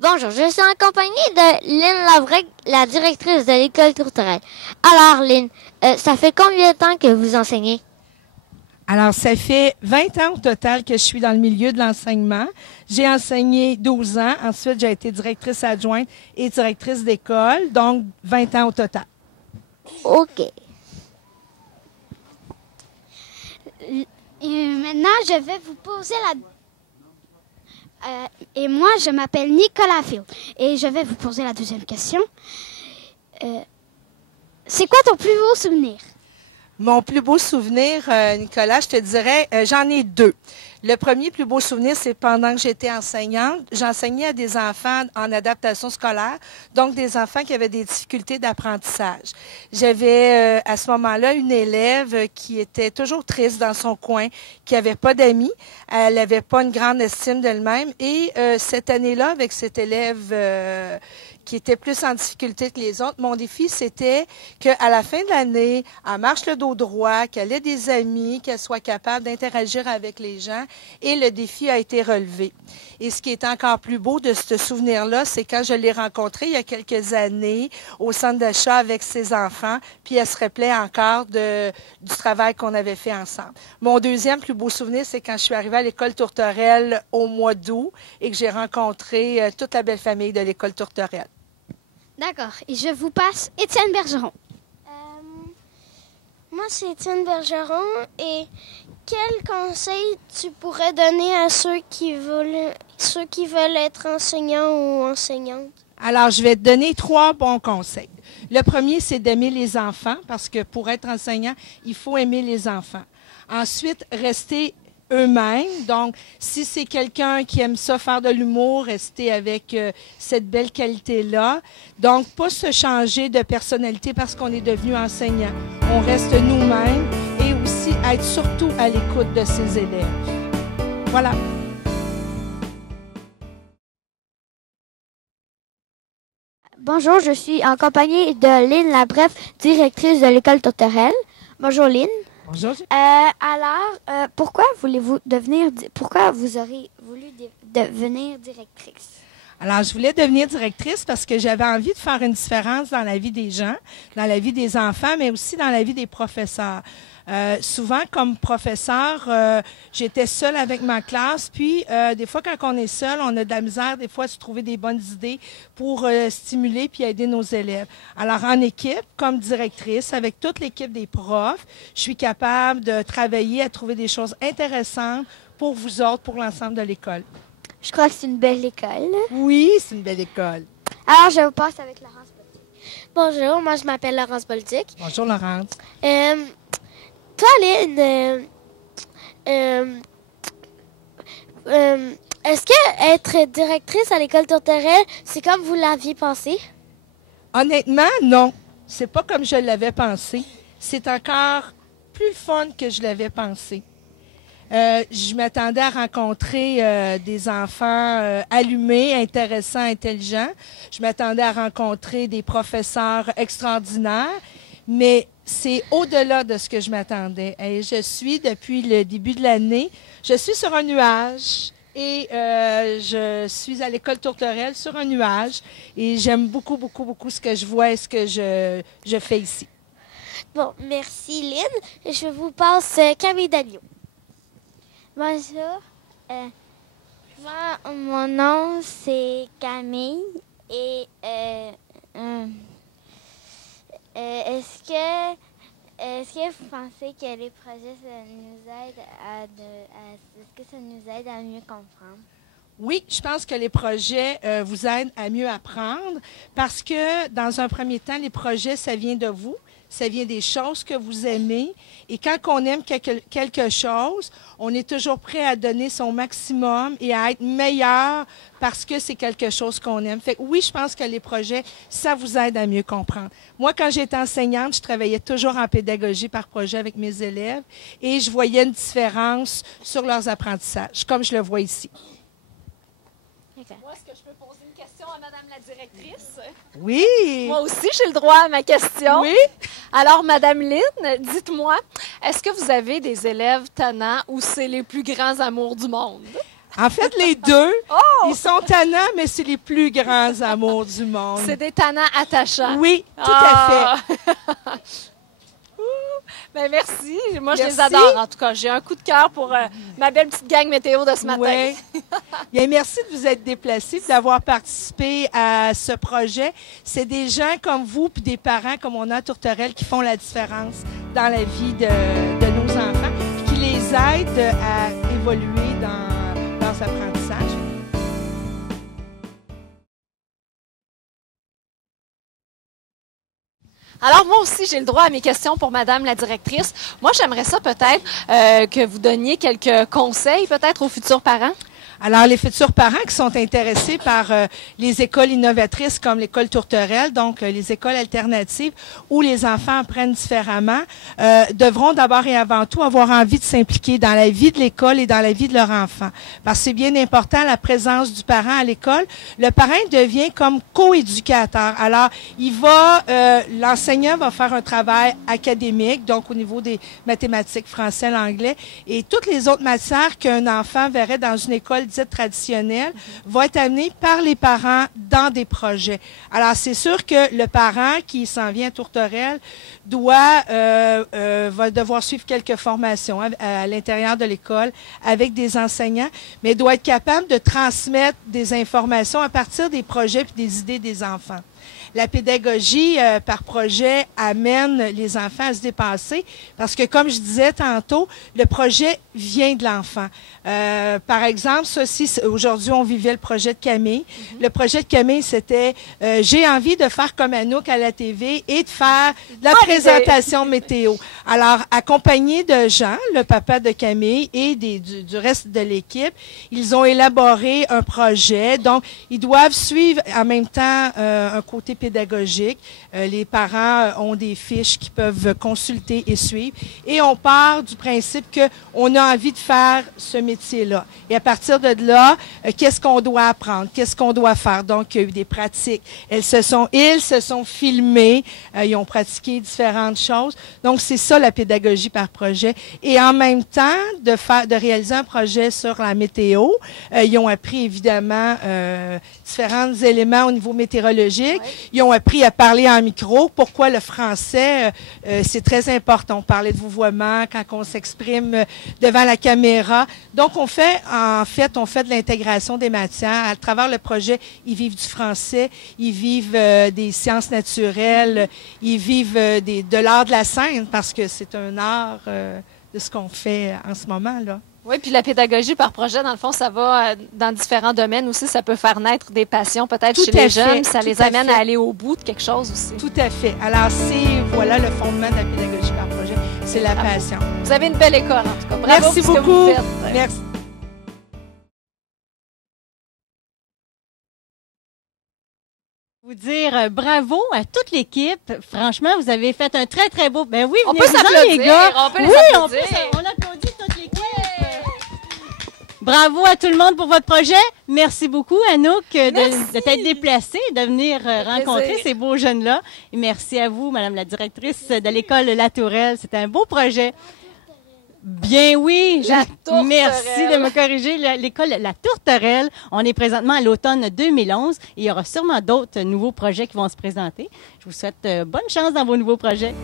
Bonjour, je suis en compagnie de Lynn Lavrec, la directrice de l'école Tourterelle. Alors, Lynn, ça fait combien de temps que vous enseignez? Alors, ça fait 20 ans au total que je suis dans le milieu de l'enseignement. J'ai enseigné 12 ans. Ensuite, j'ai été directrice adjointe et directrice d'école, donc 20 ans au total. OK. Et maintenant, je vais vous poser et moi, je m'appelle Nicolas Field. Et je vais vous poser la deuxième question. C'est quoi ton plus beau souvenir? Mon plus beau souvenir, Nicolas, je te dirais, j'en ai deux. Le premier plus beau souvenir, c'est pendant que j'étais enseignante. J'enseignais à des enfants en adaptation scolaire, donc des enfants qui avaient des difficultés d'apprentissage. J'avais à ce moment-là une élève qui était toujours triste dans son coin, qui n'avait pas d'amis, elle n'avait pas une grande estime d'elle-même. Et cette année-là, avec cette élève qui était plus en difficulté que les autres, mon défi, c'était qu'à la fin de l'année, elle marche le dos droit, qu'elle ait des amis, qu'elle soit capable d'interagir avec les gens. Et le défi a été relevé. Et ce qui est encore plus beau de ce souvenir-là, c'est quand je l'ai rencontrée il y a quelques années au centre d'achat avec ses enfants, puis elle se rappelait encore du travail qu'on avait fait ensemble. Mon deuxième plus beau souvenir, c'est quand je suis arrivée à l'école Tourterelle au mois d'août et que j'ai rencontré toute la belle famille de l'école Tourterelle. D'accord. Et je vous passe Étienne Bergeron. Moi, c'est Étienne Bergeron. Et quel conseil tu pourrais donner à ceux qui veulent être enseignants ou enseignantes? Alors, je vais te donner 3 bons conseils. Le premier, c'est d'aimer les enfants, parce que pour être enseignant, il faut aimer les enfants. Ensuite, rester eux-mêmes. Donc, si c'est quelqu'un qui aime ça faire de l'humour, rester avec cette belle qualité-là. Donc, pas se changer de personnalité parce qu'on est devenu enseignant. On reste nous-mêmes et aussi être surtout à l'écoute de ses élèves. Voilà. Bonjour, je suis en compagnie de Lynn Labref, directrice de l'école Tourterelle. Bonjour, Lynn. Bonjour. Pourquoi vous aurez voulu devenir directrice? Alors, je voulais devenir directrice parce que j'avais envie de faire une différence dans la vie des gens, dans la vie des enfants, mais aussi dans la vie des professeurs. Souvent, comme professeur, j'étais seule avec ma classe. Puis, des fois, quand on est seul, on a de la misère, des fois, à se trouver des bonnes idées pour stimuler puis aider nos élèves. Alors, en équipe, comme directrice, avec toute l'équipe des profs, je suis capable de travailler à trouver des choses intéressantes pour vous autres, pour l'ensemble de l'école. Je crois que c'est une belle école. Oui, c'est une belle école. Alors, je vous passe avec Laurence Bolduc. Bonjour, moi je m'appelle Laurence Bolduc. Bonjour, Laurence. Toi, Lynn, est-ce que être directrice à l'école Tourterelle, c'est comme vous l'aviez pensé? Honnêtement, non. C'est pas comme je l'avais pensé. C'est encore plus fun que je l'avais pensé. Je m'attendais à rencontrer des enfants allumés, intéressants, intelligents. Je m'attendais à rencontrer des professeurs extraordinaires, mais c'est au-delà de ce que je m'attendais. Et je suis, depuis le début de l'année, je suis sur un nuage. Et je suis à l'école Tourterelle sur un nuage. Et j'aime beaucoup, beaucoup, beaucoup ce que je vois et ce que je fais ici. Bon, merci Lynn. Je vous passe Camille Dagneau. Bonjour. Moi, mon nom, c'est Camille. Et est-ce que vous pensez que les projets, ça nous aide est-ce que ça nous aide à mieux comprendre? Oui, je pense que les projets vous aident à mieux apprendre parce que, dans un premier temps, les projets, ça vient de vous. Ça vient des choses que vous aimez. Et quand on aime quelque chose, on est toujours prêt à donner son maximum et à être meilleur parce que c'est quelque chose qu'on aime. Fait que oui, je pense que les projets, ça vous aide à mieux comprendre. Moi, quand j'étais enseignante, je travaillais toujours en pédagogie par projet avec mes élèves et je voyais une différence sur leurs apprentissages, comme je le vois ici. Moi, est-ce que je peux poser une question à Madame la directrice? Oui. Moi aussi, j'ai le droit à ma question. Oui. Alors, Madame Lynn, dites-moi, est-ce que vous avez des élèves tannants ou c'est les plus grands amours du monde? En fait, les deux, ils sont tannants, mais c'est les plus grands amours du monde. C'est des tannants attachants. Oui, tout à fait. Ben merci. Moi, je les Merci. adore, en tout cas. J'ai un coup de cœur pour ma belle petite gang météo de ce matin. Ouais. Bien, merci de vous être déplacés, d'avoir participé à ce projet. C'est des gens comme vous, puis des parents comme on a à Tourterelle qui font la différence dans la vie de nos enfants, puis qui les aident à évoluer dans leurs apprentissages. Alors, moi aussi, j'ai le droit à mes questions pour Madame la directrice. Moi, j'aimerais ça peut-être que vous donniez quelques conseils peut-être aux futurs parents. Alors, les futurs parents qui sont intéressés par les écoles innovatrices comme l'école Tourterelle, donc les écoles alternatives où les enfants apprennent différemment, devront d'abord et avant tout avoir envie de s'impliquer dans la vie de l'école et dans la vie de leur enfant. Parce que c'est bien important la présence du parent à l'école. Le parent devient comme co-éducateur. Alors, l'enseignant va faire un travail académique, donc au niveau des mathématiques, français, l'anglais, et toutes les autres matières qu'un enfant verrait dans une école dite traditionnelle vont être amenées par les parents dans des projets. Alors, c'est sûr que le parent qui s'en vient à Tourterelle va devoir suivre quelques formations à l'intérieur de l'école avec des enseignants, mais doit être capable de transmettre des informations à partir des projets et des idées des enfants. La pédagogie par projet amène les enfants à se dépasser parce que, comme je disais tantôt, le projet vient de l'enfant. Par exemple, aujourd'hui, on vivait le projet de Camille. Le projet de Camille, c'était j'ai envie de faire comme Anouk à la TV et de faire de la présentation météo. Alors, accompagné de Jean, le papa de Camille, et du reste de l'équipe, ils ont élaboré un projet. Donc, ils doivent suivre en même temps un côté pédagogique. Les parents ont des fiches qu'ils peuvent consulter et suivre. Et on part du principe qu'on a envie de faire ce métier-là. Et à partir de là, qu'est-ce qu'on doit apprendre? Qu'est-ce qu'on doit faire? Donc, il y a eu des pratiques. Ils se sont filmés. Ils ont pratiqué différentes choses. Donc, c'est ça la pédagogie par projet. Et en même temps, de réaliser un projet sur la météo, ils ont appris évidemment différents éléments au niveau météorologique. Ouais. Ils ont appris à parler en micro. Pourquoi le français, c'est très important. On parlait de vouvoiement quand on s'exprime devant la caméra. Donc, on fait de l'intégration des matières. À travers le projet, ils vivent du français, ils vivent des sciences naturelles, ils vivent de l'art de la scène parce que c'est un art de ce qu'on fait en ce moment-là. Oui, puis la pédagogie par projet, dans le fond, ça va dans différents domaines aussi. Ça peut faire naître des passions peut-être chez les jeunes. Ça les amène à aller au bout de quelque chose aussi. Tout à fait. Alors, voilà le fondement de la pédagogie par projet. C'est la passion. Vous avez une belle école, en tout cas. Bravo. Merci beaucoup. Ce que vous faites. Merci. Vous dire bravo à toute l'équipe. Franchement, vous avez fait un très, très beau... Ben oui, on peut s'applaudir, les gars. On applaudit toute l'équipe. Bravo à tout le monde pour votre projet. Merci beaucoup, Anouk, de t'être déplacée, de venir rencontrer ces beaux jeunes-là. Et merci à vous, Madame la directrice de l'école La Tourelle. C'était un beau projet. Bien oui, merci de me corriger. L'école La Tourterelle, on est présentement à l'automne 2011 et il y aura sûrement d'autres nouveaux projets qui vont se présenter. Je vous souhaite bonne chance dans vos nouveaux projets.